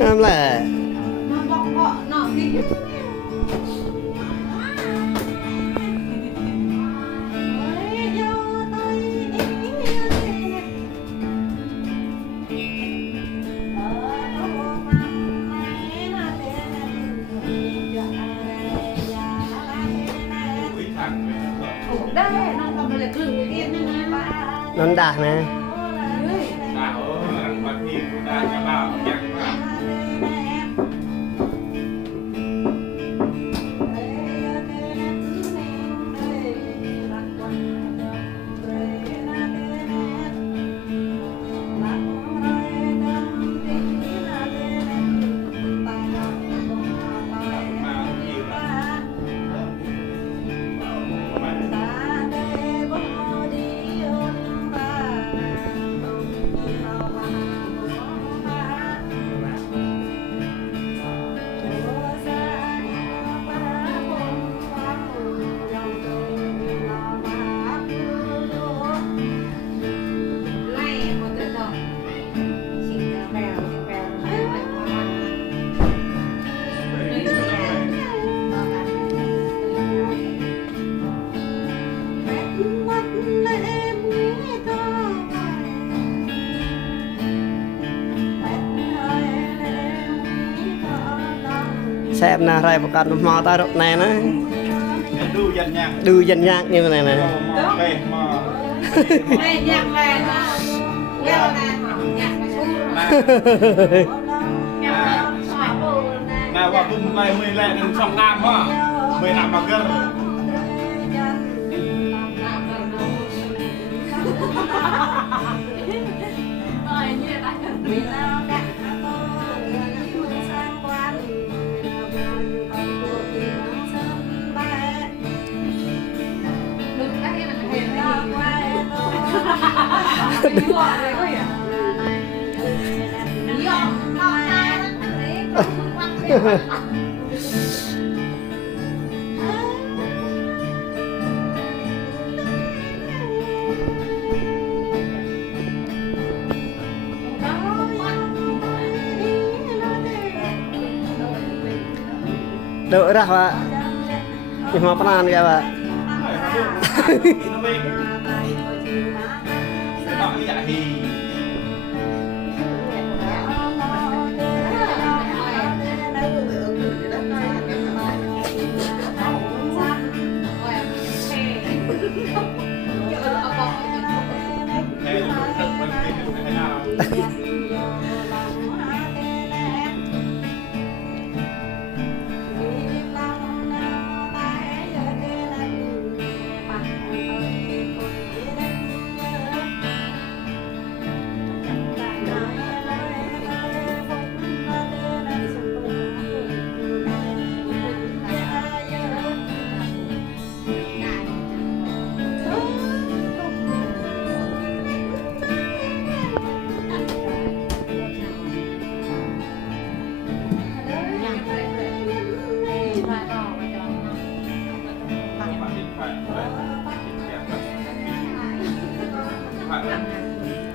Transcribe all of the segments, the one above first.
Em là non đạc nè. Xem nè rồi một con mò ta đục này nữa. Đu dần nhạc như thế này nè. Nào qua bưng này 10 lẹ đừng trong nam quá. 10 năm mà cơ. Đỡ ra Pak. Cuma penan ya Pak.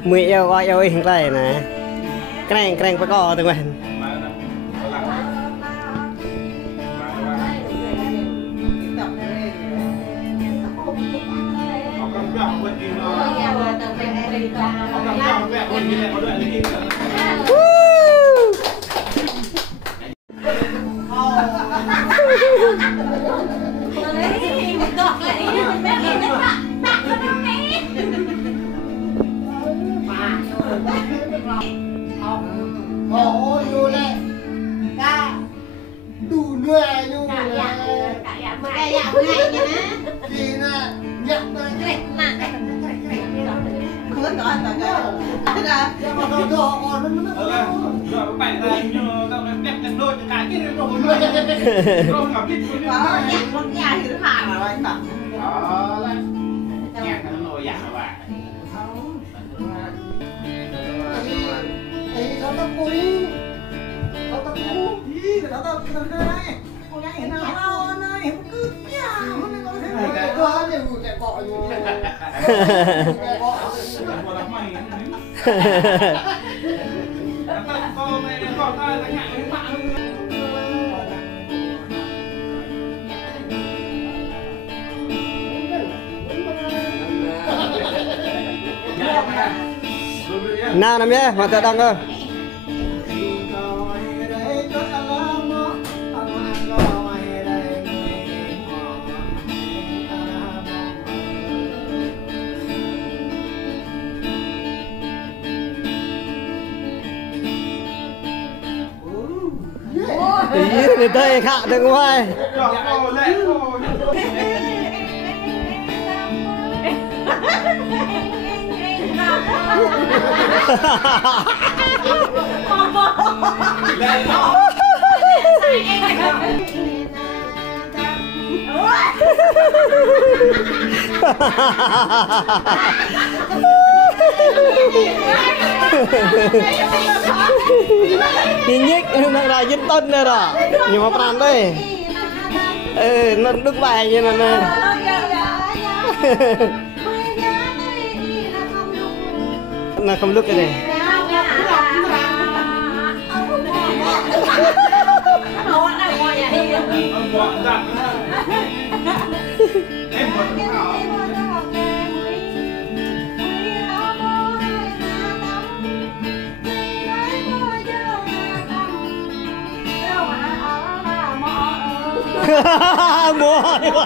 Mười yêu gọi yêu hình này nè, cái này phải có tụi mình. Ôi vô lẹ ca đủ người luôn cả dạ ngày nha gì nè nhận đây nè khứa đó là cái là mà nó thò còn nó rồi bạn này nhờ tao nó đẹp đẹp đôi cái kia rồi ngọc kít đó nhạc con nhà thì nó hàng là anh bảo đó nhạc nó nổi giả và nó tao cúi nó tao cúi nó tao đây cô nhảy nào đâu ơi cứ nhà nó có thế quá thì ngủ chạy bọ rồi. Chạy bọ. Một là mày. Con này con ta là ngại với bạn. Nào nằm nhé, mà ta đang cơ. Ý người ta khạ được ngoài. Nhìn nhích nó là dân tân đây rồi nhưng mà làm đây nó đứt bài như này nè. Nó không lúc cái này. Em mua đi quá.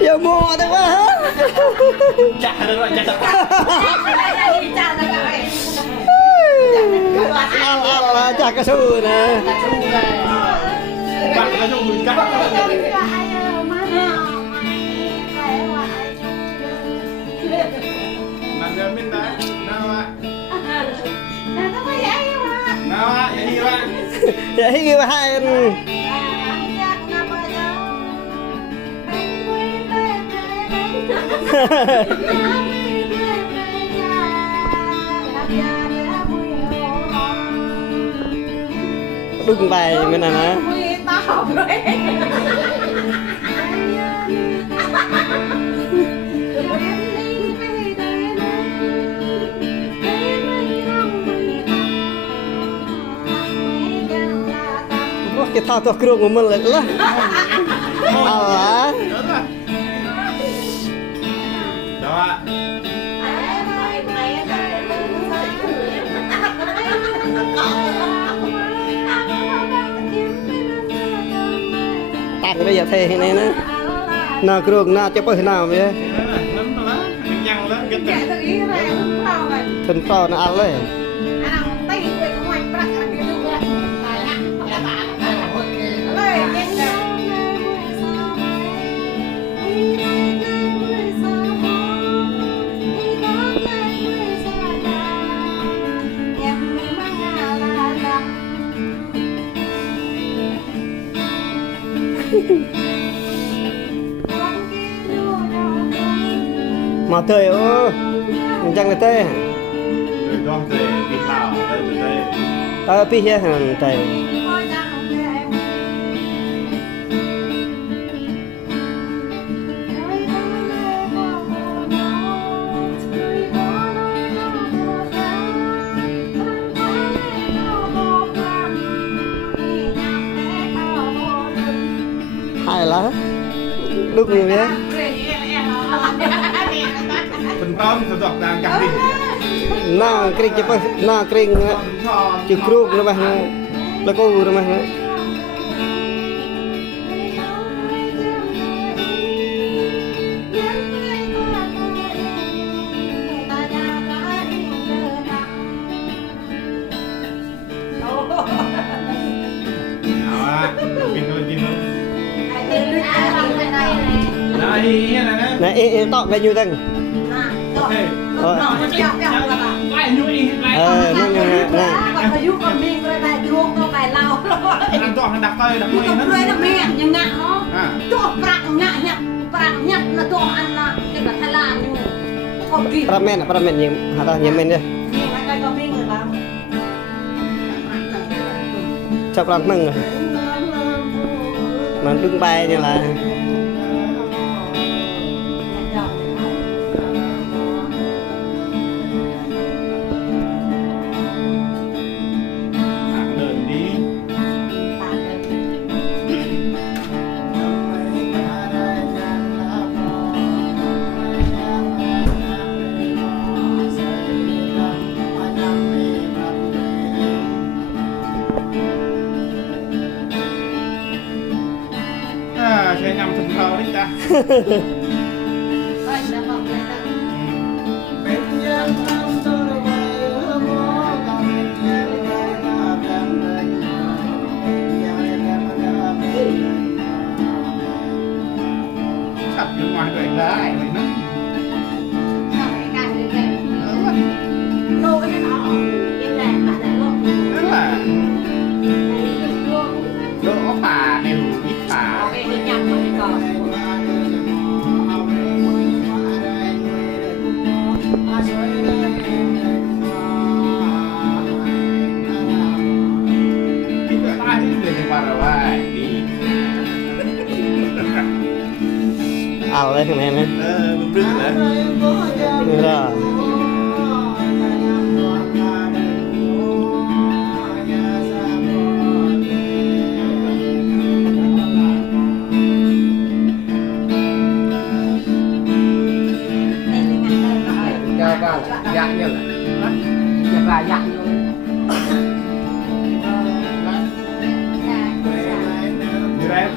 Giờ mua đi quá. chả được rồi, chả được. Chả cá su nè. Bạn có dùng mình cắt. Làm cho mình đấy. Nào ạ. Nào ạ, vậy đi bạn. Vậy thì hai đúng bài bên này nè. Cái thao tác kêu của mình lại là à đó ạ. tặng bây giờ thề thế này nữa nào kêu nào cho bớt nào vậy thân phao nó ăn lấy mà trời ơi mình chẳng là tê con tê bị lào tê tao bị hết hàng tê hay lá lúc như thế phần con sẽ dọc đang cắt đi na kering cepat na kering cukruk na bah la ko na bah này tọt về như thếยุคนมีเลยแต่ยุงก็ไปเล่านั่งจ้องดักไฟดักไฟ ยุงเลยนะแม่ยังงะเนาะตัวปรักงะเนี่ยปรักเนี่ยนะตัวอันน่ะจะแบบทลายอยู่ก็กิน pramen yang hata yang men dia นี่มันก็มีเงินแล้ว chọc răng mừng nó đứng bay như là đơn đi chơi nhầm thùng thầu đấy ta sắp ở ngoài rồi lại mày nó rất là đỗ phà đều ít phà kita tadi dari para wae di aleh này nè bebrung lah rồi dạ như là dạ luôn di rem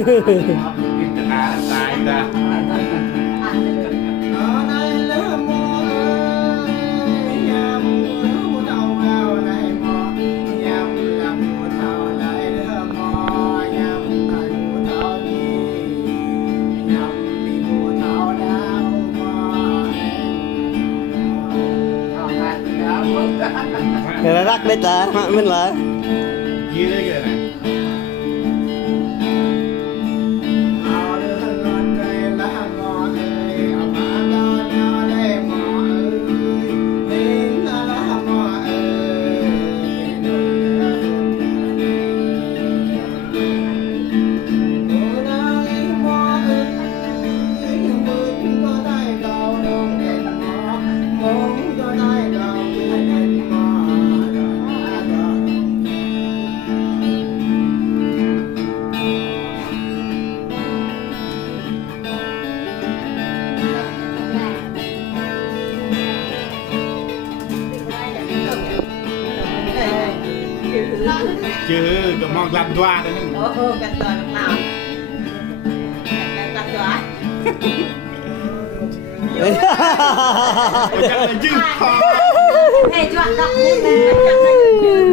kita sai ta người ta rắc đấy ta mình là gì đấy kìa này chứ có mong làm đoa đấy Ôi chắc là chứ Hey, chọn đọc như thế,